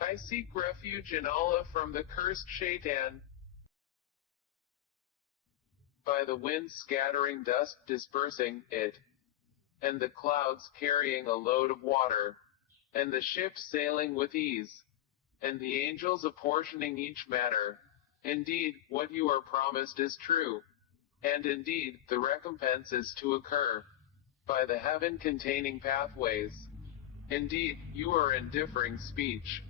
I seek refuge in Allah from the cursed shaitan. By the wind scattering dust, dispersing it, and the clouds carrying a load of water, and the ships sailing with ease, and the angels apportioning each matter. Indeed, what you are promised is true, and indeed, the recompense is to occur. By the heaven containing pathways. Indeed, you are in differing speech.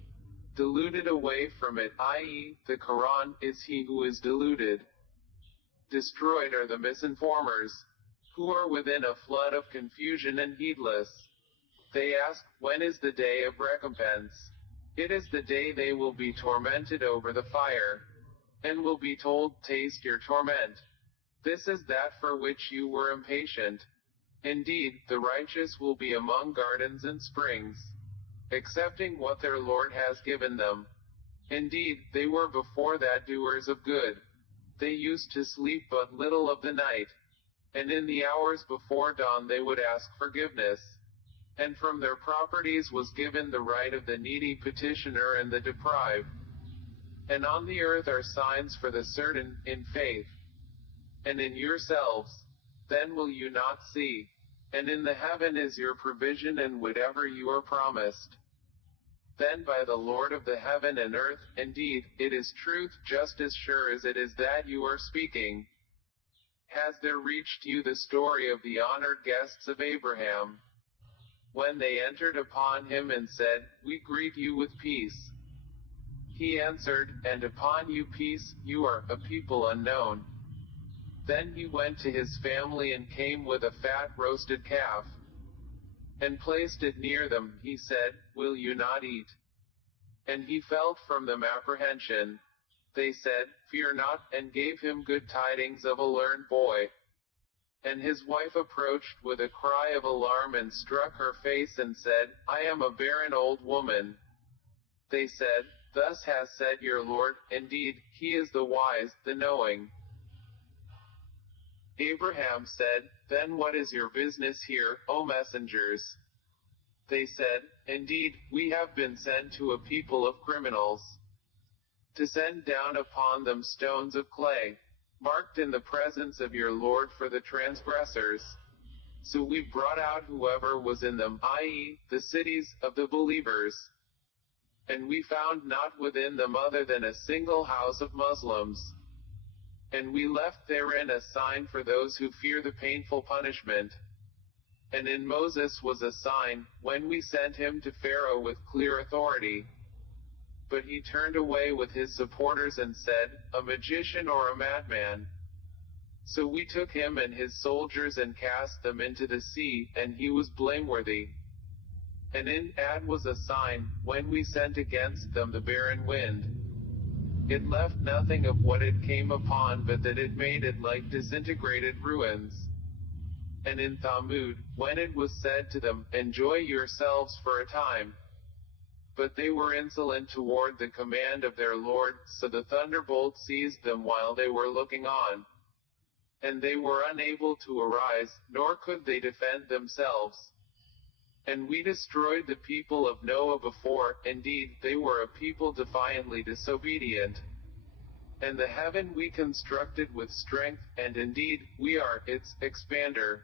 Deluded away from it, i.e., the Koran, is he who is deluded. Destroyed are the misinformers, who are within a flood of confusion and heedless. They ask, when is the day of recompense? It is the day they will be tormented over the fire, and will be told, taste your torment. This is that for which you were impatient. Indeed, the righteous will be among gardens and springs, accepting what their Lord has given them. Indeed, they were before that doers of good. They used to sleep but little of the night, and in the hours before dawn they would ask forgiveness. And from their properties was given the right of the needy petitioner and the deprived. And on the earth are signs for the certain, in faith, and in yourselves, then will you not see. And in the heaven is your provision and whatever you are promised. Then by the Lord of the heaven and earth, indeed, it is truth, just as sure as it is that you are speaking. Has there reached you the story of the honored guests of Abraham, when they entered upon him and said, we greet you with peace? He answered, and upon you peace, you are a people unknown. Then he went to his family and came with a fat roasted calf, and placed it near them. He said, will you not eat? And he felt from them apprehension. They said, fear not, and gave him good tidings of a learned boy. And his wife approached with a cry of alarm and struck her face and said, I am a barren old woman. They said, thus has said your Lord, indeed, he is the wise, the knowing. Abraham said, then what is your business here, O messengers? They said, indeed, we have been sent to a people of criminals, to send down upon them stones of clay, marked in the presence of your Lord for the transgressors. So we brought out whoever was in them, i.e., the cities of the believers. And we found not within them other than a single house of Muslims. And we left therein a sign for those who fear the painful punishment. And in Moses was a sign, when we sent him to Pharaoh with clear authority. But he turned away with his supporters and said, a magician or a madman. So we took him and his soldiers and cast them into the sea, and he was blameworthy. And in Ad was a sign, when we sent against them the barren wind. It left nothing of what it came upon but that it made it like disintegrated ruins. And in Thamud, when it was said to them, enjoy yourselves for a time. But they were insolent toward the command of their Lord, so the thunderbolt seized them while they were looking on. And they were unable to arise, nor could they defend themselves. And we destroyed the people of Noah before, indeed, they were a people defiantly disobedient. And the heaven we constructed with strength, and indeed, we are its expander.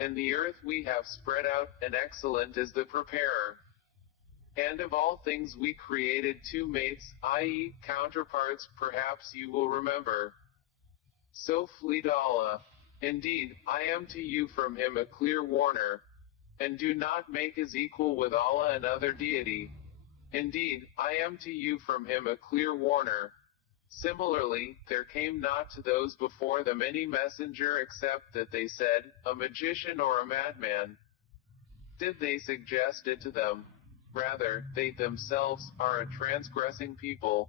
And the earth we have spread out, and excellent is the preparer. And of all things we created two mates, i.e., counterparts, perhaps you will remember. So flee to Allah. Indeed, I am to you from him a clear warner. And do not make his equal with Allah another deity. Indeed, I am to you from him a clear warner. Similarly, there came not to those before them any messenger except that they said, a magician or a madman. Did they suggest it to them? Rather, they themselves are a transgressing people.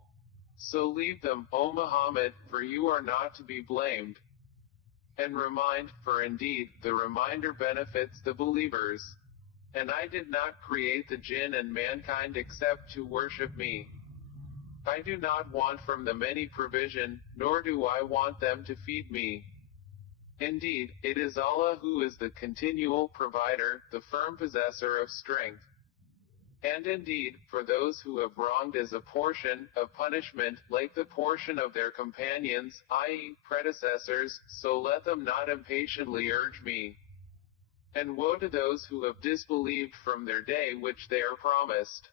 So leave them, O Muhammad, for you are not to be blamed. And remind, for indeed, the reminder benefits the believers. And I did not create the jinn and mankind except to worship me. I do not want from them any provision, nor do I want them to feed me. Indeed, it is Allah who is the continual provider, the firm possessor of strength. And indeed, for those who have wronged is a portion of punishment, like the portion of their companions, i.e., predecessors, so let them not impatiently urge me. And woe to those who have disbelieved from their day which they are promised.